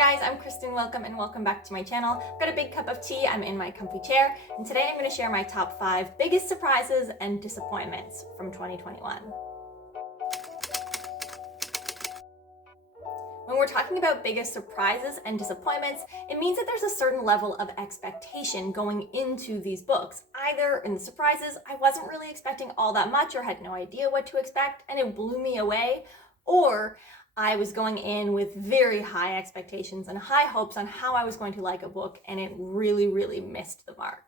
guys, I'm Kristen. Welcome and welcome back to my channel. I've got a big cup of tea, I'm in my comfy chair, and today I'm going to share my top 5 biggest surprises and disappointments from 2021. When we're talking about biggest surprises and disappointments, it means that there's a certain level of expectation going into these books. Either in the surprises, I wasn't really expecting all that much or had no idea what to expect and it blew me away, or I was going in with very high expectations and high hopes on how I was going to like a book, and it really missed the mark.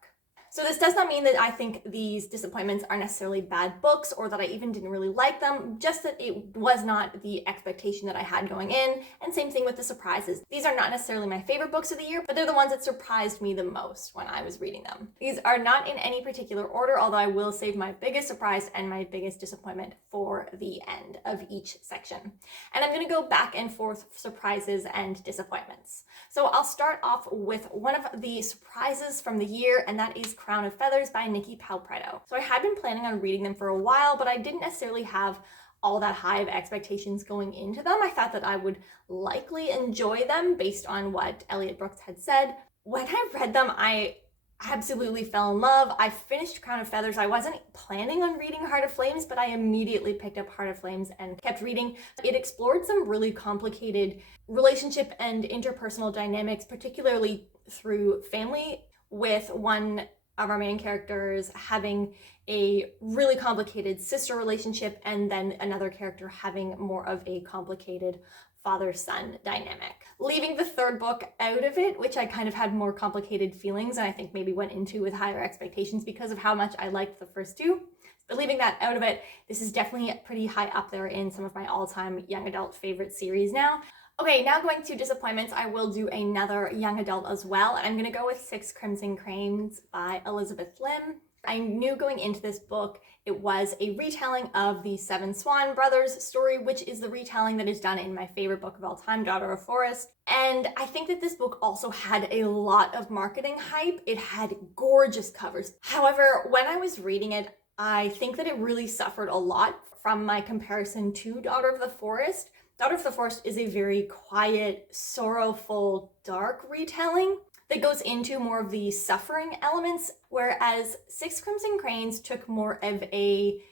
So this does not mean that I think these disappointments are necessarily bad books or that I even didn't really like them, just that it was not the expectation that I had going in, and same thing with the surprises. These are not necessarily my favorite books of the year, but they're the ones that surprised me the most when I was reading them. These are not in any particular order, although I will save my biggest surprise and my biggest disappointment for the end of each section. And I'm going to go back and forth surprises and disappointments. So I'll start off with one of the surprises from the year, and that is Crown of Feathers by Nikki Palpretto. So I had been planning on reading them for a while, but I didn't necessarily have all that high of expectations going into them. I thought that I would likely enjoy them based on what Elliot Brooks had said. When I read them, I absolutely fell in love. I finished Crown of Feathers. I wasn't planning on reading Heart of Flames, but I immediately picked up Heart of Flames and kept reading. It explored some really complicated relationship and interpersonal dynamics, particularly through family, with one of our main characters having a really complicated sister relationship and then another character having more of a complicated father-son dynamic. Leaving the third book out of it, which I kind of had more complicated feelings and I think maybe went into with higher expectations because of how much I liked the first two. But leaving that out of it, this is definitely pretty high up there in some of my all-time young adult favorite series now. Okay, now going to disappointments, I will do another young adult as well. I'm going to go with 6 Crimson Cranes by Elizabeth Lim. I knew going into this book it was a retelling of the Seven Swan Brothers story, which is the retelling that is done in my favorite book of all time, Daughter of Forest. And I think that this book also had a lot of marketing hype. It had gorgeous covers. However, when I was reading it, I think that it really suffered a lot from my comparison to Daughter of the Forest. Daughter of the Forest is a very quiet, sorrowful, dark retelling that goes into more of the suffering elements, whereas 6 Crimson Cranes took more of a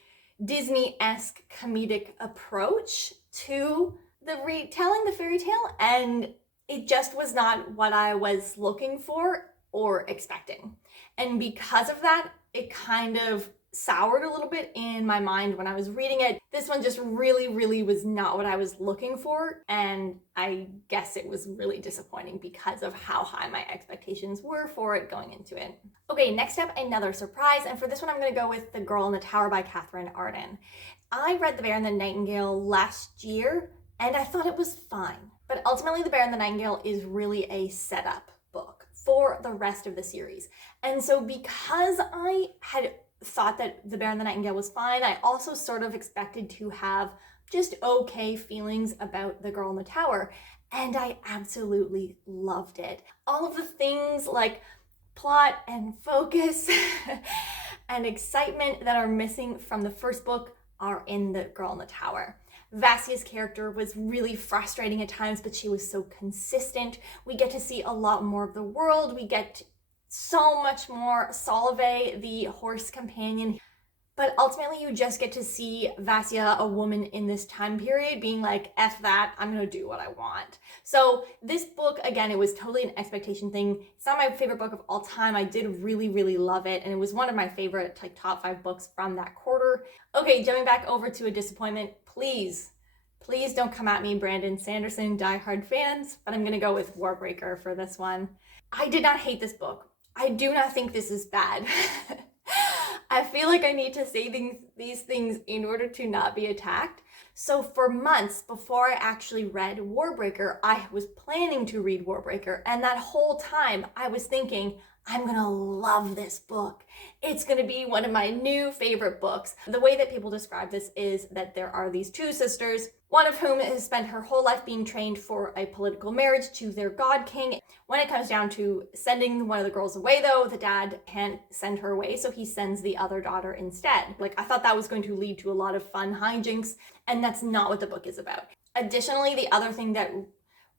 Disney-esque comedic approach to the retelling, the fairy tale, and it just was not what I was looking for or expecting. And because of that, it kind of soured a little bit in my mind when I was reading it. This one just really was not what I was looking for, and I guess it was really disappointing because of how high my expectations were for it going into it. Okay, next up, another surprise, and for this one I'm going to go with The Girl in the Tower by Catherine Arden. I read The Bear and the Nightingale last year, and I thought it was fine, but ultimately The Bear and the Nightingale is really a setup book for the rest of the series. And so because I had thought that The Bear and the Nightingale was fine, I also sort of expected to have just okay feelings about The Girl in the Tower, and I absolutely loved it. All of the things like plot and focus and excitement that are missing from the first book are in The Girl in the Tower. Vasia's character was really frustrating at times, but she was so consistent. We get to see a lot more of the world. We get so much more Solveig, the horse companion. But ultimately you just get to see Vasia, a woman in this time period, being like, F that, I'm gonna do what I want. So this book, again, it was totally an expectation thing. It's not my favorite book of all time. I did really love it, and it was one of my favorite top 5 books from that quarter. Okay, jumping back over to a disappointment, please don't come at me, Brandon Sanderson diehard fans, but I'm gonna go with Warbreaker for this one. I did not hate this book. I do not think this is bad. I feel like I need to say these things in order to not be attacked. So for months before I actually read Warbreaker, I was planning to read Warbreaker, and that whole time I was thinking, I'm gonna love this book. It's gonna be one of my new favorite books. The way that people describe this is that there are these 2 sisters, one of whom has spent her whole life being trained for a political marriage to their god king. When it comes down to sending one of the girls away though, the dad can't send her away, so he sends the other daughter instead. Like, I thought that was going to lead to a lot of fun hijinks, and that's not what the book is about. Additionally, the other thing that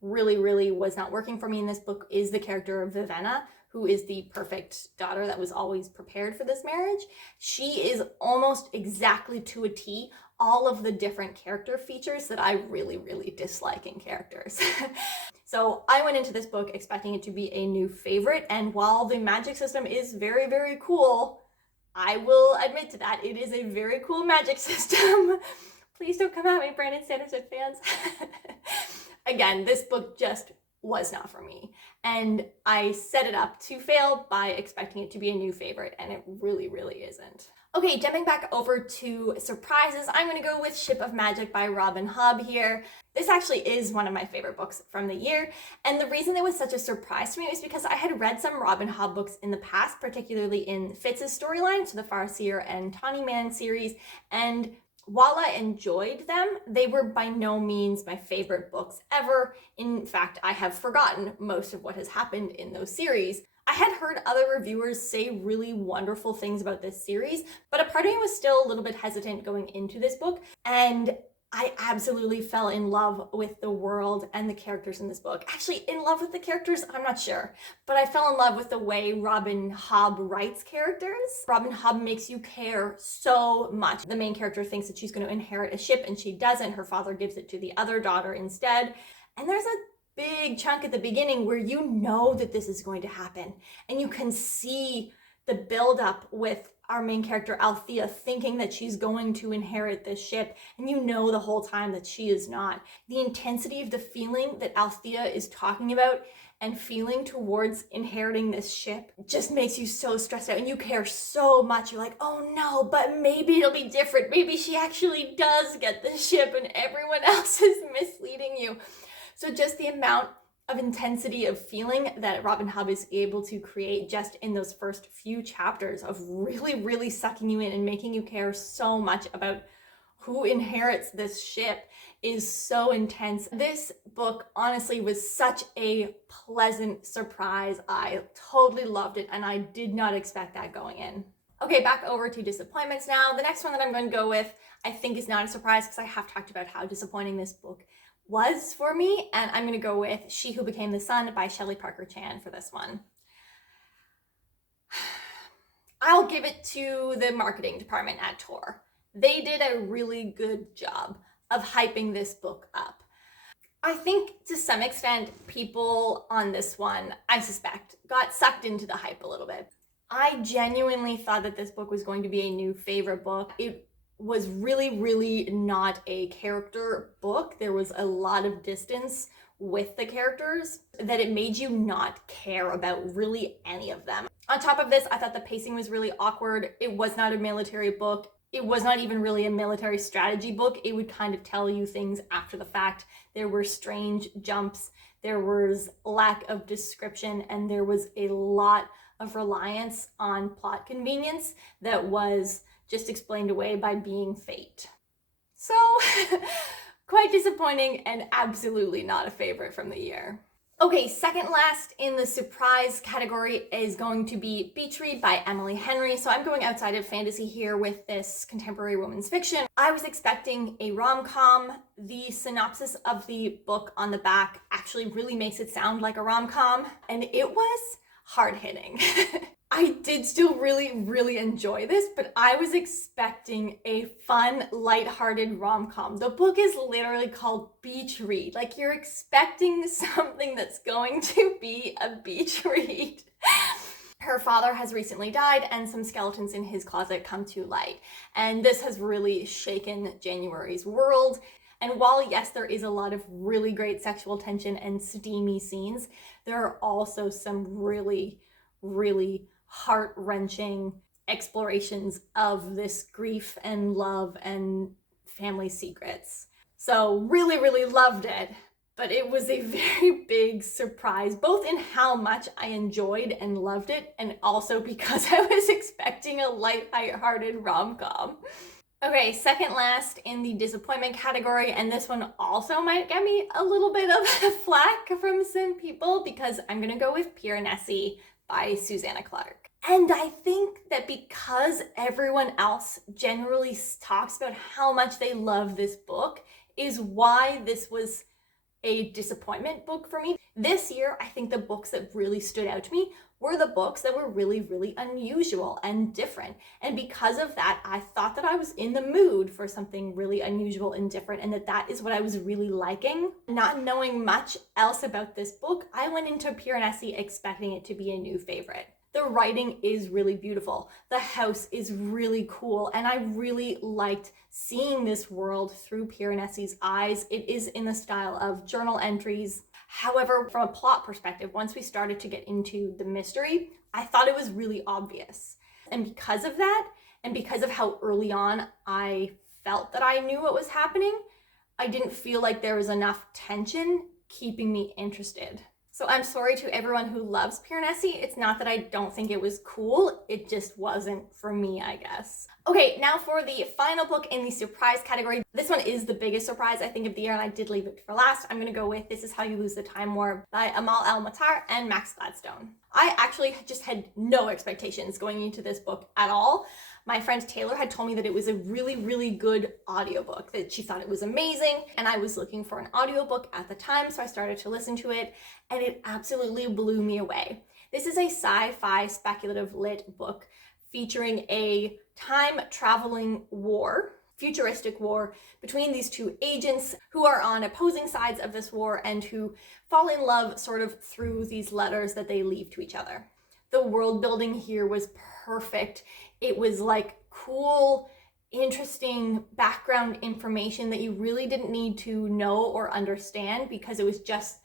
really was not working for me in this book is the character of Vivenna, who is the perfect daughter that was always prepared for this marriage. She is almost exactly to a T all of the different character features that I really dislike in characters. So I went into this book expecting it to be a new favorite, and while the magic system is very cool, I will admit to that. It is a very cool magic system. Please don't come at me, Brandon Sanderson fans. Again, this book just was not for me. And I set it up to fail by expecting it to be a new favorite, and it really isn't. Okay, jumping back over to surprises, I'm gonna go with Ship of Magic by Robin Hobb here. This actually is one of my favorite books from the year, and the reason it was such a surprise to me was because I had read some Robin Hobb books in the past, particularly in Fitz's storyline, so the Farseer and Tawny Man series, and while I enjoyed them, they were by no means my favorite books ever. In fact, I have forgotten most of what has happened in those series. I had heard other reviewers say really wonderful things about this series, but a part of me was still a little bit hesitant going into this book, and I absolutely fell in love with the world and the characters in this book. Actually, in love with the characters, I'm not sure, but I fell in love with the way Robin Hobb writes characters. Robin Hobb makes you care so much. The main character thinks that she's going to inherit a ship, and she doesn't. Her father gives it to the other daughter instead. And there's a big chunk at the beginning where you know that this is going to happen, and you can see the buildup with our main character Althea thinking that she's going to inherit this ship, and you know the whole time that she is not. The intensity of the feeling that Althea is talking about and feeling towards inheriting this ship just makes you so stressed out, and you care so much. You're like, oh no, but maybe it'll be different. Maybe she actually does get the ship and everyone else is misleading you. So just the amount of intensity of feeling that Robin Hobb is able to create just in those first few chapters of really sucking you in and making you care so much about who inherits this ship is so intense. This book honestly was such a pleasant surprise. I totally loved it, and I did not expect that going in. Okay, back over to disappointments now. The next one that I'm going to go with, I think, is not a surprise because I have talked about how disappointing this book was for me, and I'm going to go with She Who Became the Sun by Shelley Parker Chan for this one. I'll give it to the marketing department at Tor. They did a really good job of hyping this book up. I think to some extent people on this one, I suspect, got sucked into the hype a little bit. I genuinely thought that this book was going to be a new favorite book. It was really not a character book. There was a lot of distance with the characters that it made you not care about really any of them. On top of this, I thought the pacing was really awkward. It was not a military book. It was not even really a military strategy book. It would kind of tell you things after the fact. There were strange jumps, there was lack of description, and there was a lot of reliance on plot convenience that was just explained away by being fate. So, quite disappointing and absolutely not a favorite from the year. Okay, second last in the surprise category is going to be Beach Read by Emily Henry. So I'm going outside of fantasy here with this contemporary women's fiction. I was expecting a rom-com. The synopsis of the book on the back actually really makes it sound like a rom-com, and it was hard-hitting. I did still really enjoy this, but I was expecting a fun, lighthearted rom-com. The book is literally called Beach Read. Like, you're expecting something that's going to be a beach read. Her father has recently died, and some skeletons in his closet come to light. And this has really shaken January's world. And while, yes, there is a lot of really great sexual tension and steamy scenes, there are also some really heart-wrenching explorations of this grief and love and family secrets. So really loved it, but it was a very big surprise, both in how much I enjoyed and loved it, and also because I was expecting a light-hearted rom-com. Okay, second last in the disappointment category, and this one also might get me a little bit of flack from some people because I'm gonna go with Piranesi by SUSANNA CLARKE. And I think that because everyone else generally talks about how much they love this book is why this was a disappointment book for me. This year, I think the books that really stood out to me were the books that were really, really unusual and different. And because of that, I thought that I was in the mood for something really unusual and different, and that is what I was really liking. Not knowing much else about this book, I went into Piranesi expecting it to be a new favorite. The writing is really beautiful. The house is really cool. And I really liked seeing this world through Piranesi's eyes. It is in the style of journal entries. However, from a plot perspective, once we started to get into the mystery, I thought it was really obvious. And because of that, and because of how early on I felt that I knew what was happening, I didn't feel like there was enough tension keeping me interested. So I'm sorry to everyone who loves Piranesi. It's not that I don't think it was cool, it just wasn't for me, I guess. Okay, now for the final book in the surprise category. This one is the biggest surprise, I think, of the year, and I did leave it for last. I'm gonna go with This Is How You Lose the Time War by Amal El-Matar and Max Gladstone. I actually just had no expectations going into this book at all. My friend Taylor had told me that it was a really, really good audiobook, that she thought it was amazing, and I was looking for an audiobook at the time, so I started to listen to it, and it absolutely blew me away. This is a sci-fi speculative lit book featuring a time-traveling war, futuristic war, between these two agents who are on opposing sides of this war and who fall in love sort of through these letters that they leave to each other. The world building here was perfect. It was like cool, interesting background information that you really didn't need to know or understand, because it was just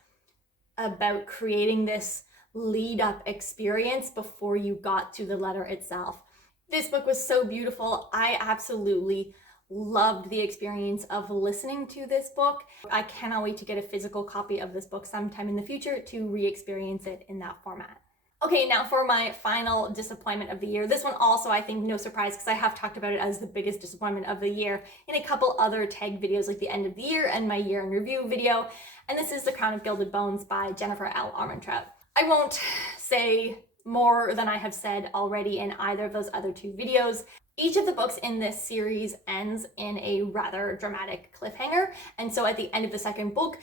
about creating this lead up experience before you got to the letter itself. This book was so beautiful. I absolutely loved the experience of listening to this book. I cannot wait to get a physical copy of this book sometime in the future to re-experience it in that format. Okay, now for my final disappointment of the year. This one also, I think, no surprise, because I have talked about it as the biggest disappointment of the year in a couple other tagged videos, like the end of the year and my year in review video. And this is The Crown of Gilded Bones by Jennifer L. Armentrout. I won't say more than I have said already in either of those other two videos. Each of the books in this series ends in a rather dramatic cliffhanger. And so at the end of the second book,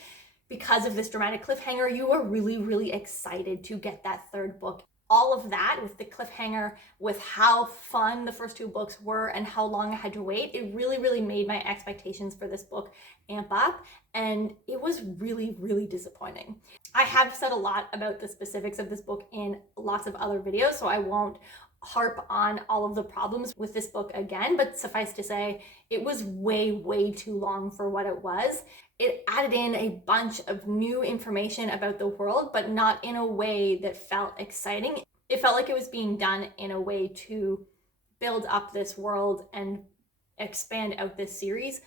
because of this dramatic cliffhanger, you are really, really excited to get that third book. All of that with the cliffhanger, with how fun the first two books were and how long I had to wait, it really, really made my expectations for this book amp up, and it was really, really disappointing. I have said a lot about the specifics of this book in lots of other videos, so I won't harp on all of the problems with this book again, but suffice to say, it was way, way too long for what it was. It added in a bunch of new information about the world, but not in a way that felt exciting. It felt like it was being done in a way to build up this world and expand out this series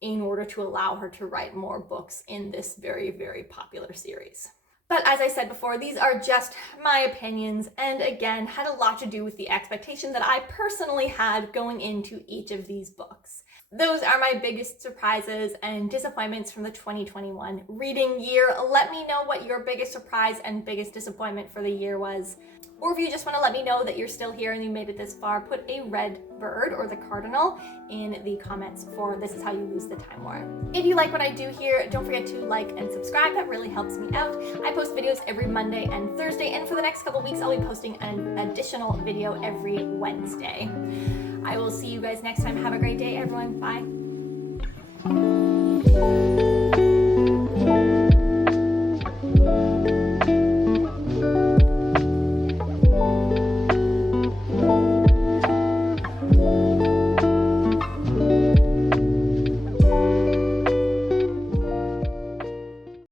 in order to allow her to write more books in this very, very popular series. But as I said before, these are just my opinions, and again, had a lot to do with the expectation that I personally had going into each of these books. Those are my biggest surprises and disappointments from the 2021 reading year. Let me know what your biggest surprise and biggest disappointment for the year was. Or if you just want to let me know that you're still here and you made it this far, put a red bird or the cardinal in the comments for This Is How You Lose the Time War. If you like what I do here, don't forget to like and subscribe. That really helps me out. I post videos every Monday and Thursday, and for the next couple weeks, I'll be posting an additional video every Wednesday. I will see you guys next time. Have a great day, everyone. Bye.